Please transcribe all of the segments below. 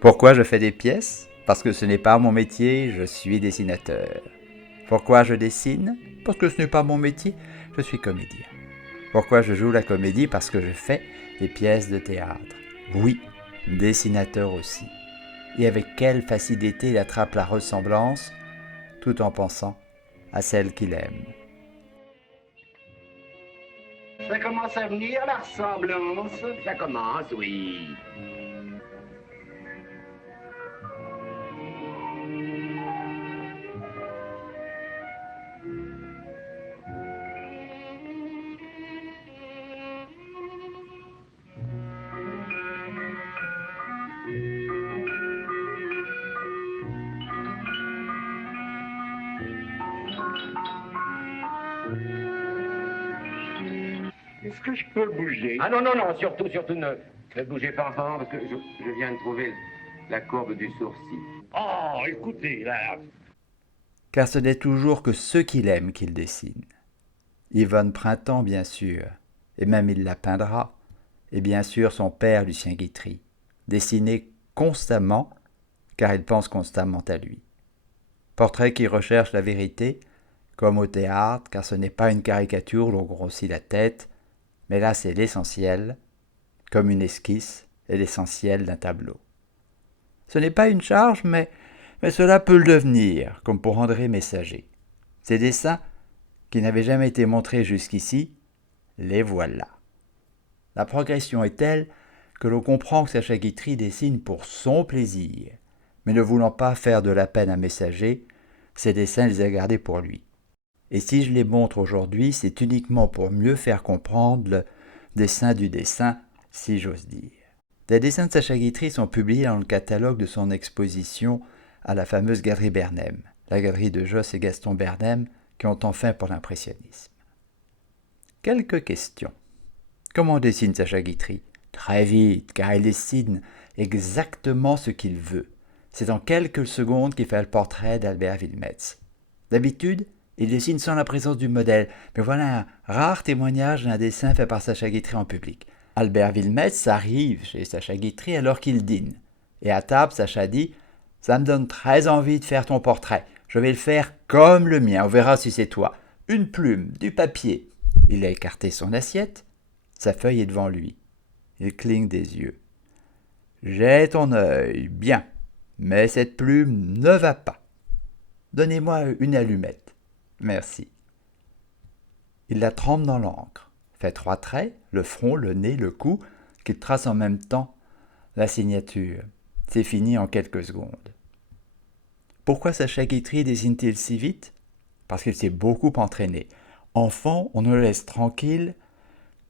Pourquoi je fais des pièces? Parce que ce n'est pas mon métier, je suis dessinateur. Pourquoi je dessine? Parce que ce n'est pas mon métier, je suis comédien. Pourquoi je joue la comédie? Parce que je fais des pièces de théâtre. Oui, dessinateur aussi. Et avec quelle facilité il attrape la ressemblance tout en pensant à celle qu'il aime. Ça commence à venir, la ressemblance. Ça commence, oui. Est-ce que je peux bouger? Ah non, non, non, surtout ne bougez pas enfant, parce que je viens de trouver la courbe du sourcil. Oh, écoutez, là. Car ce n'est toujours que ceux qu'il aime qu'il dessine. Yvonne Printemps, bien sûr, et même il la peindra, et bien sûr son père Lucien Guitry, dessiné constamment, car il pense constamment à lui. Portrait qui recherche la vérité, comme au théâtre, car ce n'est pas une caricature où l'on grossit la tête, mais là c'est l'essentiel, comme une esquisse est l'essentiel d'un tableau. Ce n'est pas une charge, mais cela peut le devenir, comme pour André Messager. Ces dessins, qui n'avaient jamais été montrés jusqu'ici, les voilà. La progression est telle que l'on comprend que Sacha Guitry dessine pour son plaisir, mais ne voulant pas faire de la peine à Messager, ses dessins les a gardés pour lui. Et si je les montre aujourd'hui, c'est uniquement pour mieux faire comprendre le dessin du dessin, si j'ose dire. Des dessins de Sacha Guitry sont publiés dans le catalogue de son exposition à la fameuse galerie Bernheim, la galerie de Josse et Gaston Bernheim qui ont enfin pour l'impressionnisme. Quelques questions. Comment dessine Sacha Guitry? Très vite, car il dessine exactement ce qu'il veut. C'est en quelques secondes qu'il fait le portrait d'Albert Wilmetz. D'habitude, il dessine sans la présence du modèle, mais voilà un rare témoignage d'un dessin fait par Sacha Guitry en public. Albert Wilmetz arrive chez Sacha Guitry alors qu'il dîne. Et à table, Sacha dit « Ça me donne très envie de faire ton portrait. Je vais le faire comme le mien, on verra si c'est toi. Une plume, du papier. » Il a écarté son assiette. Sa feuille est devant lui. Il cligne des yeux. « J'ai ton œil, bien, mais cette plume ne va pas. Donnez-moi une allumette. Merci. » Il la trempe dans l'encre, fait 3 traits, le front, le nez, le cou, qu'il trace en même temps la signature. C'est fini en quelques secondes. Pourquoi Sacha Guitry dessine-t-il si vite? Parce qu'il s'est beaucoup entraîné. Enfant, on ne le laisse tranquille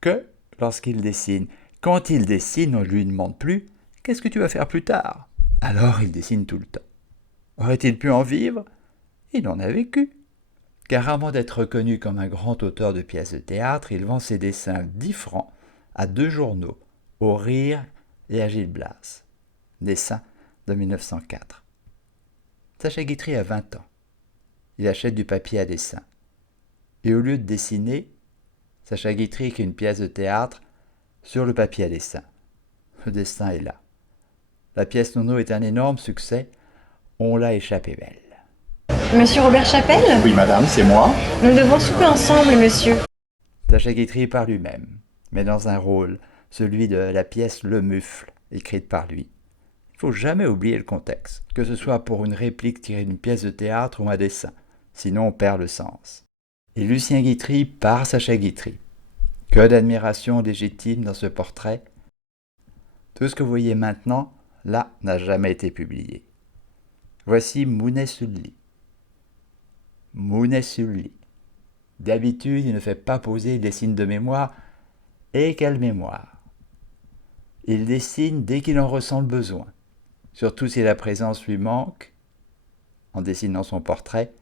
que lorsqu'il dessine. Quand il dessine, on ne lui demande plus « Qu'est-ce que tu vas faire plus tard ?» Alors il dessine tout le temps. Aurait-il pu en vivre? Il en a vécu. Car avant d'être reconnu comme un grand auteur de pièces de théâtre, il vend ses dessins 10 francs à 2 journaux, au Rire et à Gil Blas. Dessin de 1904. Sacha Guitry a 20 ans. Il achète du papier à dessin. Et au lieu de dessiner, Sacha Guitry écrit une pièce de théâtre sur le papier à dessin. Le dessin est là. La pièce Nono est un énorme succès. On l'a échappé belle. Monsieur Robert Chapelle? Oui, madame, c'est moi. Nous devons souper ensemble, monsieur. Sacha Guitry par lui-même, mais dans un rôle, celui de la pièce Le Mufle, écrite par lui. Il ne faut jamais oublier le contexte, que ce soit pour une réplique tirée d'une pièce de théâtre ou un dessin, sinon on perd le sens. Et Lucien Guitry par Sacha Guitry. Que d'admiration légitime dans ce portrait. Tout ce que vous voyez maintenant, là, n'a jamais été publié. Voici Mounet-Sully. Mounet-Sully. D'habitude, il ne fait pas poser des signes de mémoire. Et quelle mémoire! Il dessine dès qu'il en ressent le besoin. Surtout si la présence lui manque. En dessinant son portrait,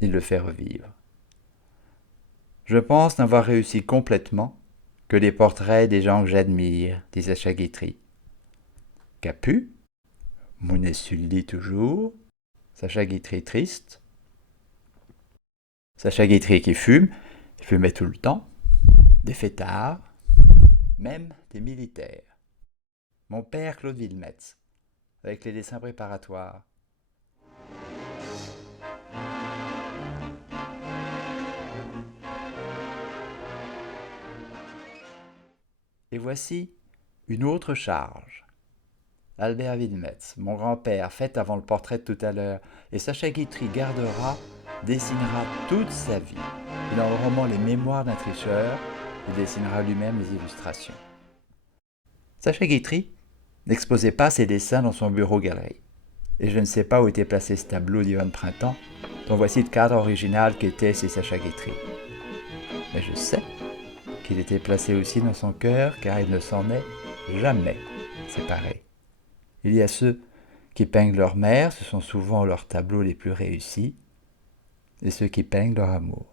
il le fait revivre. Je pense n'avoir réussi complètement que les portraits des gens que j'admire, dit Sacha Guitry. Capu, Mounet-Sully toujours, Sacha Guitry triste, Sacha Guitry qui fume, il fumait tout le temps, des fêtards, même des militaires. Mon père Claude Wilmetz, avec les dessins préparatoires. Et voici une autre charge. Albert Wilmetz, mon grand-père, fait avant le portrait de tout à l'heure, et Sacha Guitry gardera, dessinera toute sa vie. Et dans le roman Les Mémoires d'un tricheur, il dessinera lui-même les illustrations. Sacha Guitry n'exposait pas ses dessins dans son bureau-galerie. Et je ne sais pas où était placé ce tableau d'Yvonne Printemps, dont voici le cadre original qu'était chez Sacha Guitry. Mais je sais qu'il était placé aussi dans son cœur, car il ne s'en est jamais séparé. Il y a ceux qui peignent leur mère, ce sont souvent leurs tableaux les plus réussis, et ceux qui peignent leur amour.